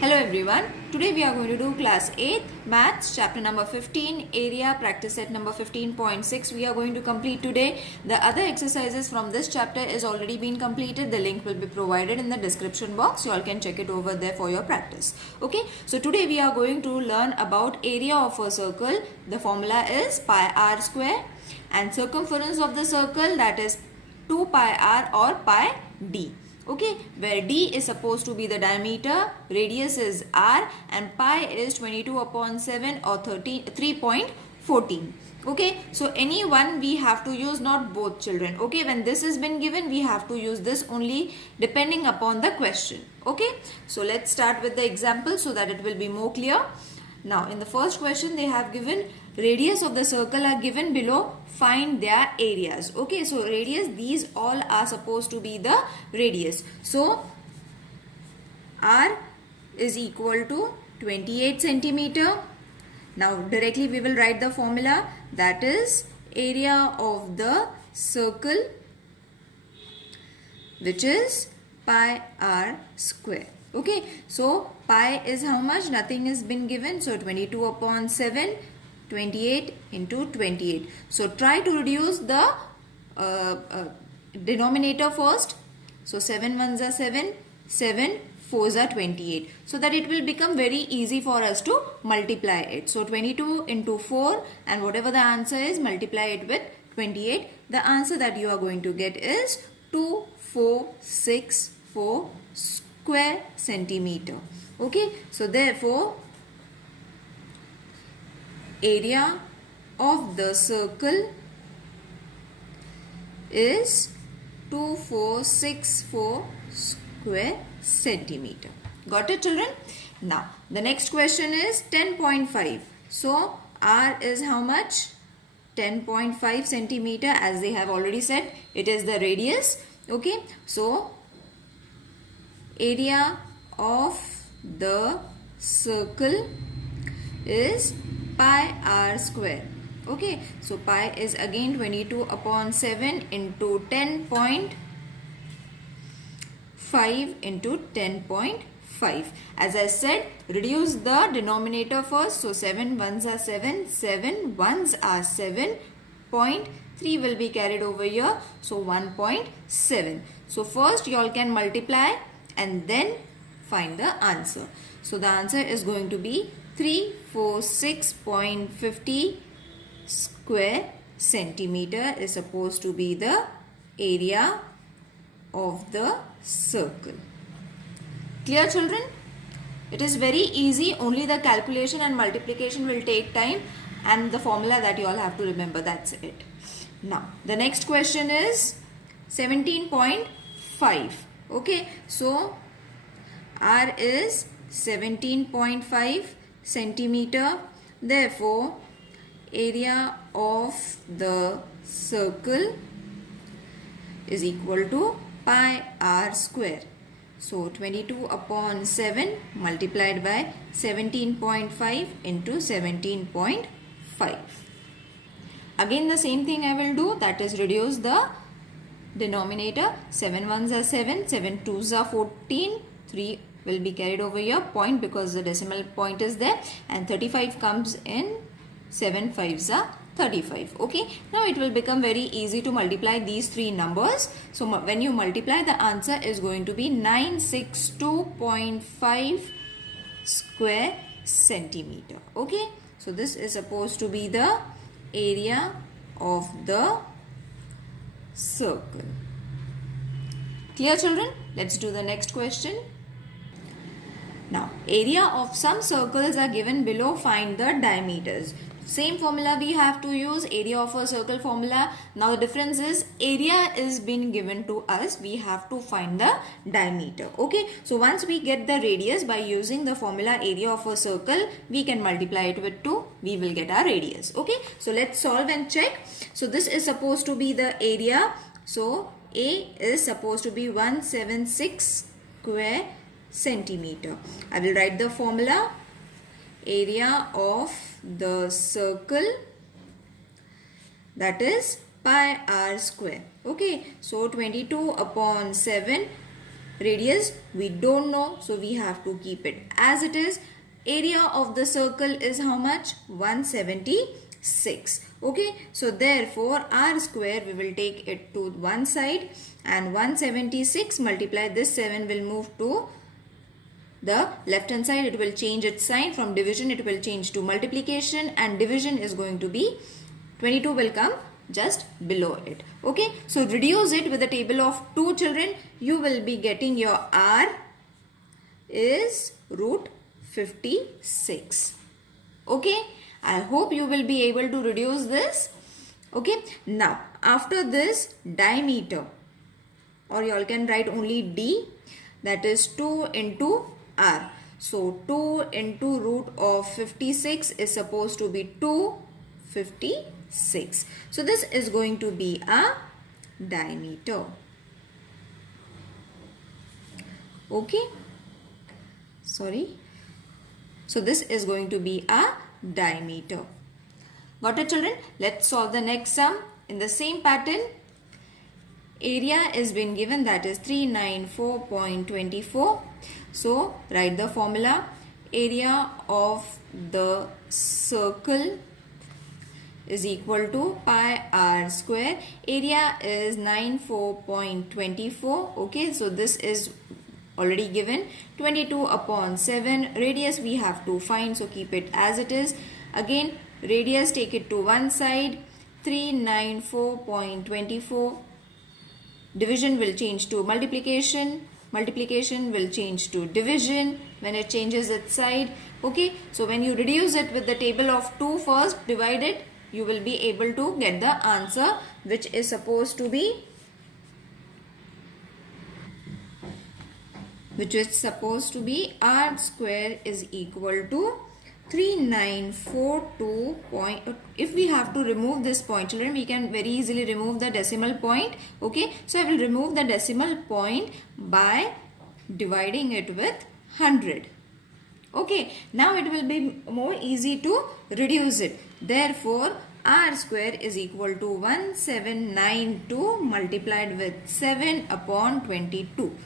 Hello everyone, today we are going to do class 8 maths chapter number 15 area practice set number 15.6 we are going to complete today. The other exercises from this chapter is already been completed. The link will be provided in the description box. You all can check it over there for your practice. Okay, so today we are going to learn about area of a circle. The formula is pi r square and circumference of the circle, that is 2 pi r or pi d. Okay, where d is supposed to be the diameter, radius is r and pi is 22 upon 7 or 3.14. Okay, so any one we have to use, not both children. Okay, when this has been given, we have to use this only depending upon the question. Okay, so let's start with the example so that it will be more clear. Now, in the first question, they have given radius of the circle are given below. Find their areas. Okay, so radius, these all are supposed to be the radius. So, r is equal to 28 centimeter. Now, directly we will write the formula, that is area of the circle, which is pi r square. Okay, so pi is how much? Nothing has been given. So 22 upon 7, 28 into 28. So try to reduce the denominator first. So 7 ones are 7, 7 fours are 28. So that it will become very easy for us to multiply it. So 22 into 4 and whatever the answer is, multiply it with 28. The answer that you are going to get is 2464 square centimeter. Okay, so therefore area of the circle is 2464 square centimeter. Got it, children? Now the next question is 10.5. So r is how much? 10.5 centimeter, as they have already said, it is the radius. Okay, so area of the circle is pi r square. Okay, so pi is again 22 upon 7 into 10.5 into 10.5. As I said, reduce the denominator first. So 7 ones are 7, 7 ones are 7. 0.3 will be carried over here. So 1.7. So first you all can multiply and then find the answer. So the answer is going to be 346.50 square centimeter is supposed to be the area of the circle. Clear, children? It is very easy. Only the calculation and multiplication will take time and the formula that you all have to remember. That's it. Now the next question is 17.5. Okay, so r is 17.5 centimeter. Therefore, area of the circle is equal to pi r square. So 22 upon 7 multiplied by 17.5 into 17.5. Again the same thing I will do, that is reduce the denominator. 7 ones are 7, 7 twos are 14, 3 will be carried over here, point because the decimal point is there, and 35 comes in, 7 fives are 35. Okay, now it will become very easy to multiply these three numbers. So when you multiply, the answer is going to be 962.5 square centimeter. Okay, so this is supposed to be the area of the circle. Clear, children? Let's do the next question. Now, area of some circles are given below. Find the diameters. Same formula we have to use, area of a circle formula. Now the difference is area is being given to us. We have to find the diameter. Okay, so once we get the radius by using the formula area of a circle, we can multiply it with 2. We will get our radius. Okay, so let's solve and check. So this is supposed to be the area. So A is supposed to be 176 square centimeter. I will write the formula. Area of the circle, that is pi r square. Okay, so 22 upon 7 Radius we don't know, so we have to keep it as it is. Area of the circle is how much? 176. Okay, so therefore r square we will take it to one side, and 176 multiply this 7 will move to the left hand side. It will change its sign. From division it will change to multiplication, and division is going to be 22 will come just below it. Okay, so reduce it with a table of 2 children. You will be getting your r is root 56. Okay, I hope you will be able to reduce this. Okay, now after this, diameter, or you all can write only d, that is 2 into r. So 2 into root of 56 is supposed to be 256. So this is going to be a diameter. Okay, sorry. So this is going to be a diameter. Got it, children? Let's solve the next sum in the same pattern. Area is been given, that is 394.24. So write the formula. Area of the circle is equal to pi r square. Area is 94.24. Okay, so this is already given. 22 upon 7. Radius we have to find, so keep it as it is. Again, radius take it to one side. 394.24. Division will change to multiplication. Multiplication will change to division when it changes its side. Okay, so when you reduce it with the table of 2 first, divide it, you will be able to get the answer, which is supposed to be r square is equal to 3942 point. If we have to remove this point, children, we can very easily remove the decimal point. Okay, so I will remove the decimal point by dividing it with 100. Okay, now it will be more easy to reduce it. Therefore, r square is equal to 1792 multiplied with 7 upon 22.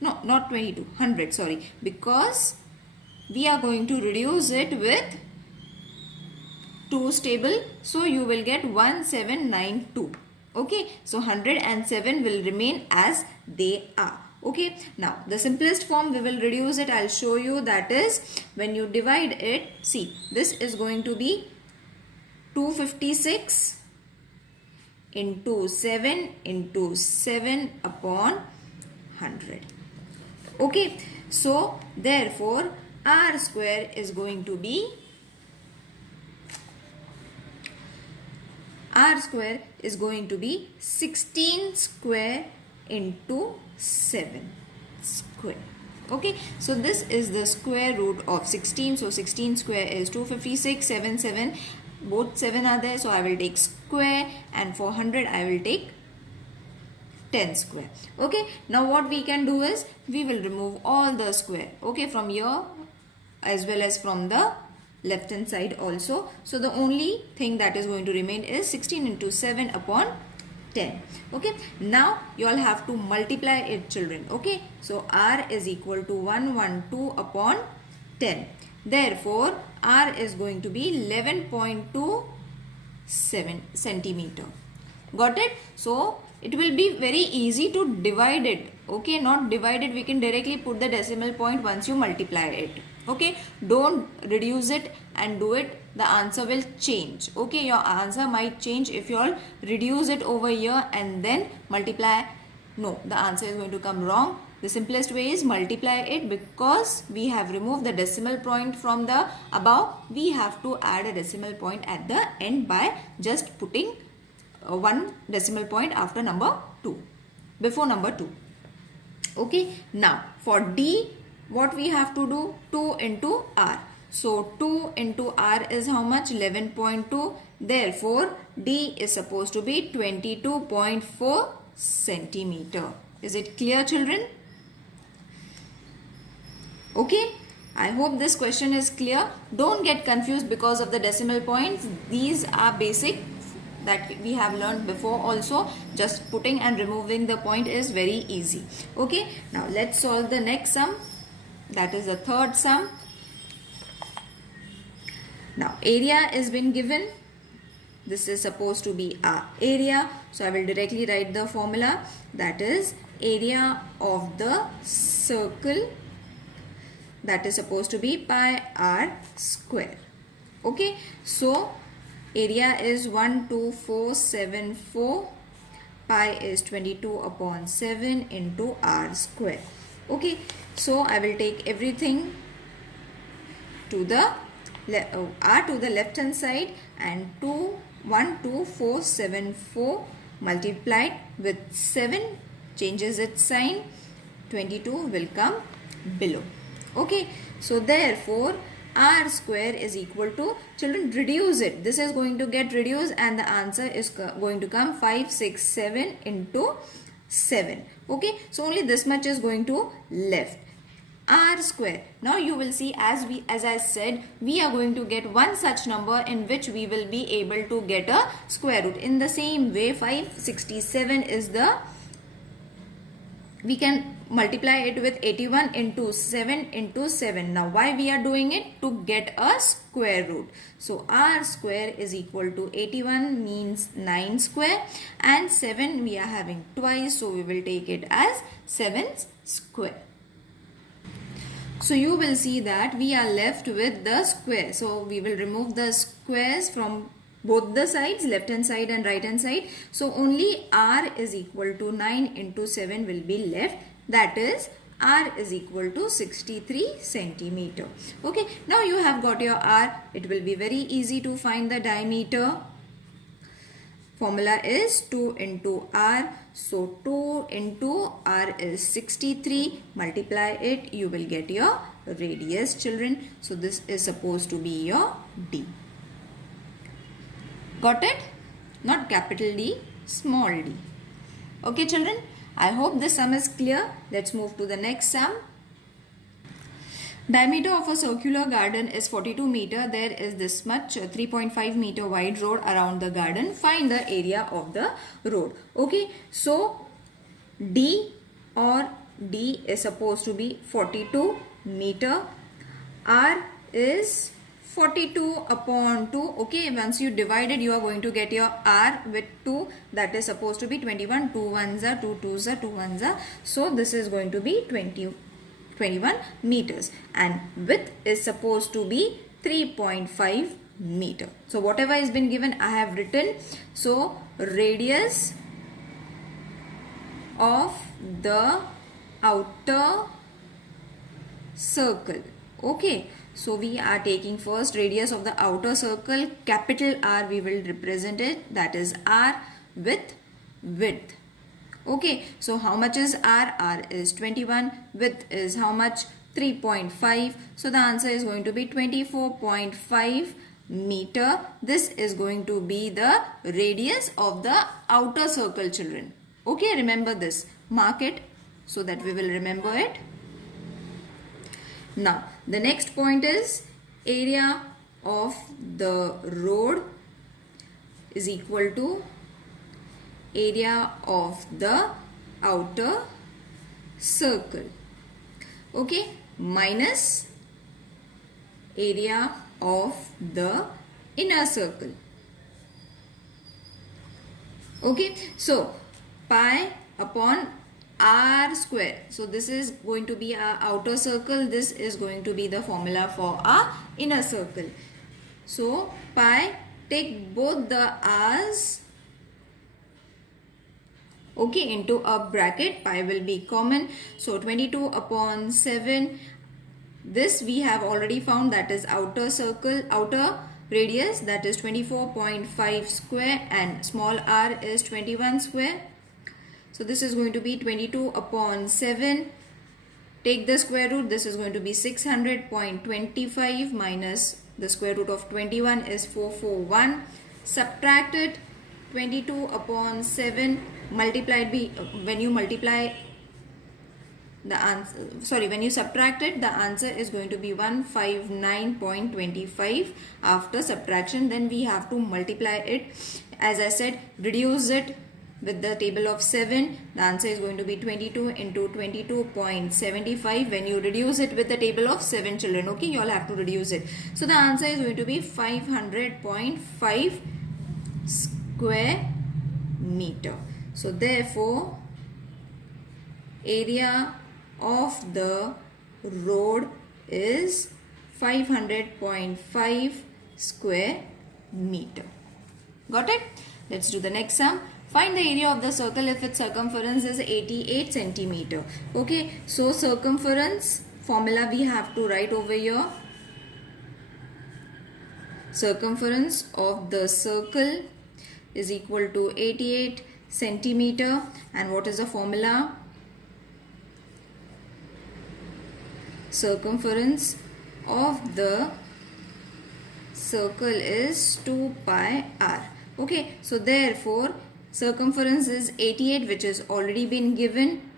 No, not 22, 100, sorry, because we are going to reduce it with 2's table, so you will get 1792. Okay, so 107 will remain as they are. Okay, now the simplest form we will reduce it, I'll show you. That is, when you divide it, see, this is going to be 256 into 7 upon 100. Okay, so therefore r square is going to be 16 square into 7 square. Okay, so this is the square root of 16. So 16 square is 256, 7, both 7 are there, so I will take square, and for 100 I will take 10 square. Okay, now what we can do is, we will remove all the square, okay, from here as well as from the left hand side also. So the only thing that is going to remain is 16 into 7 upon 10. Okay, now you all have to multiply it, children. Okay, so r is equal to 112 upon 10. Therefore r is going to be 11.27 centimeter. Got it? So it will be very easy to divide it. Okay, not divide it, we can directly put the decimal point once you multiply it. Okay, don't reduce it and do it, the answer will change. Okay, your answer might change if you all reduce it over here and then multiply. No, the answer is going to come wrong. The simplest way is multiply it, because we have removed the decimal point from the above. We have to add a decimal point at the end by just putting one decimal point after number 2, before number 2. Okay, now for D, what we have to do? 2 into R. So 2 into R is how much? 11.2. Therefore D is supposed to be 22.4 centimeter. Is it clear, children? Okay, I hope this question is clear. Don't get confused because of the decimal points. These are basic that we have learned before also. Just putting and removing the point is very easy. Okay, now let's solve the next sum. That is the third sum. Now area has been given. This is supposed to be our area. So I will directly write the formula. That is area of the circle. That is supposed to be pi r square. Okay. So area is 12474. Pi is 22 upon 7 into r square. Okay. So I will take everything to the r to the left hand side, and 12474 multiplied with 7 changes its sign, 22 will come below. Okay, so therefore r square is equal to, children reduce it, this is going to get reduced and the answer is going to come 567 into 7. Okay, so only this much is going to left. R square. Now you will see, as I said, we are going to get one such number in which we will be able to get a square root. In the same way, 567 is the, we can multiply it with 81 into 7 into 7. Now why we are doing it? To get a square root. So r square is equal to 81 means 9 square, and 7 we are having twice, so we will take it as 7 square. So you will see that we are left with the square. So we will remove the squares from both the sides, left hand side and right hand side. So only r is equal to 9 into 7 will be left. That is r is equal to 63 centimeter. Okay, now you have got your r. It will be very easy to find the diameter. Formula is 2 into r. So 2 into r is 63. Multiply it, you will get your radius, children. So this is supposed to be your d. Got it? Not capital D, small d. Okay, children. I hope this sum is clear. Let's move to the next sum. Diameter of a circular garden is 42 meter. There is this much 3.5 meter wide road around the garden. Find the area of the road. Okay, so D or D is supposed to be 42 meter. R is 42 upon 2. Okay, once you divide it, you are going to get your R with 2. That is supposed to be 21. 2 ones are 2 twos are 2 ones are. So this is going to be 21 meters, and width is supposed to be 3.5 meter. So whatever has been given, I have written. So radius of the outer circle. Okay, so we are taking first radius of the outer circle. Capital R we will represent it, that is R with width. Okay, so how much is R? R is 21. Width is how much? 3.5. So the answer is going to be 24.5 meter. This is going to be the radius of the outer circle, children. Okay, remember this. Mark it so that we will remember it. Now, the next point is area of the road is equal to area of the outer circle. Okay, minus area of the inner circle. Okay, so pi upon r square. So this is going to be our outer circle. This is going to be the formula for our inner circle. So pi, take both the r's, okay, into a bracket. Pi will be common. So 22 upon 7. This we have already found, that is outer circle, outer radius, that is 24.5 square, and small r is 21 square. So this is going to be 22 upon 7. Take the square root. This is going to be 600.25 minus the square root of 21 is 441. Subtract it. 22 upon 7 multiplied by, when you multiply the answer, sorry, when you subtract it, the answer is going to be 159.25 after subtraction. Then we have to multiply it as I said, reduce it with the table of 7. The answer is going to be 22 into 22.75. when you reduce it with the table of 7 children, okay, you all have to reduce it. So the answer is going to be 500.5 square meter. So therefore area of the road is 500.5 square meter. Got it? Let's do the next sum. Find the area of the circle if its circumference is 88 centimeter. Okay, so circumference formula we have to write over here. Circumference of the circle is equal to 88 centimeter. And what is the formula? Circumference of the circle is 2 pi r. Okay, so therefore circumference is 88, which is already been given.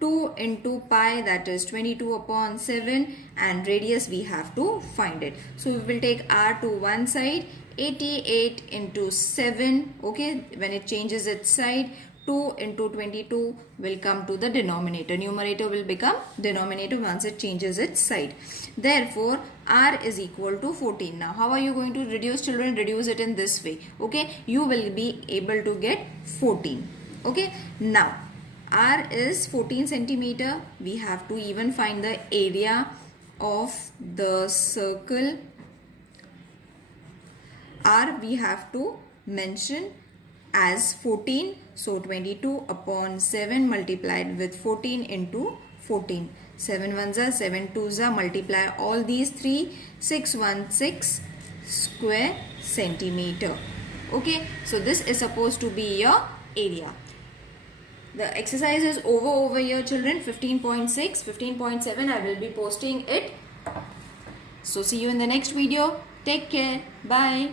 2 into pi, that is 22 upon 7, and radius we have to find it. So we will take r to one side. 88 into 7, okay, when it changes its side, 2 into 22 will come to the denominator. Numerator will become denominator once it changes its side. Therefore r is equal to 14. Now how are you going to reduce, children? Reduce it in this way, okay, you will be able to get 14. Okay, now r is 14 centimeter. We have to even find the area of the circle. R we have to mention as 14. So 22 upon 7 multiplied with 14 into 14. 7 ones are 7 twos are, multiply all these three, 616 square centimeter. Okay, so this is supposed to be your area. The exercise is over here, children. 15.6, 15.7 I will be posting it. So see you in the next video. Take care. Bye.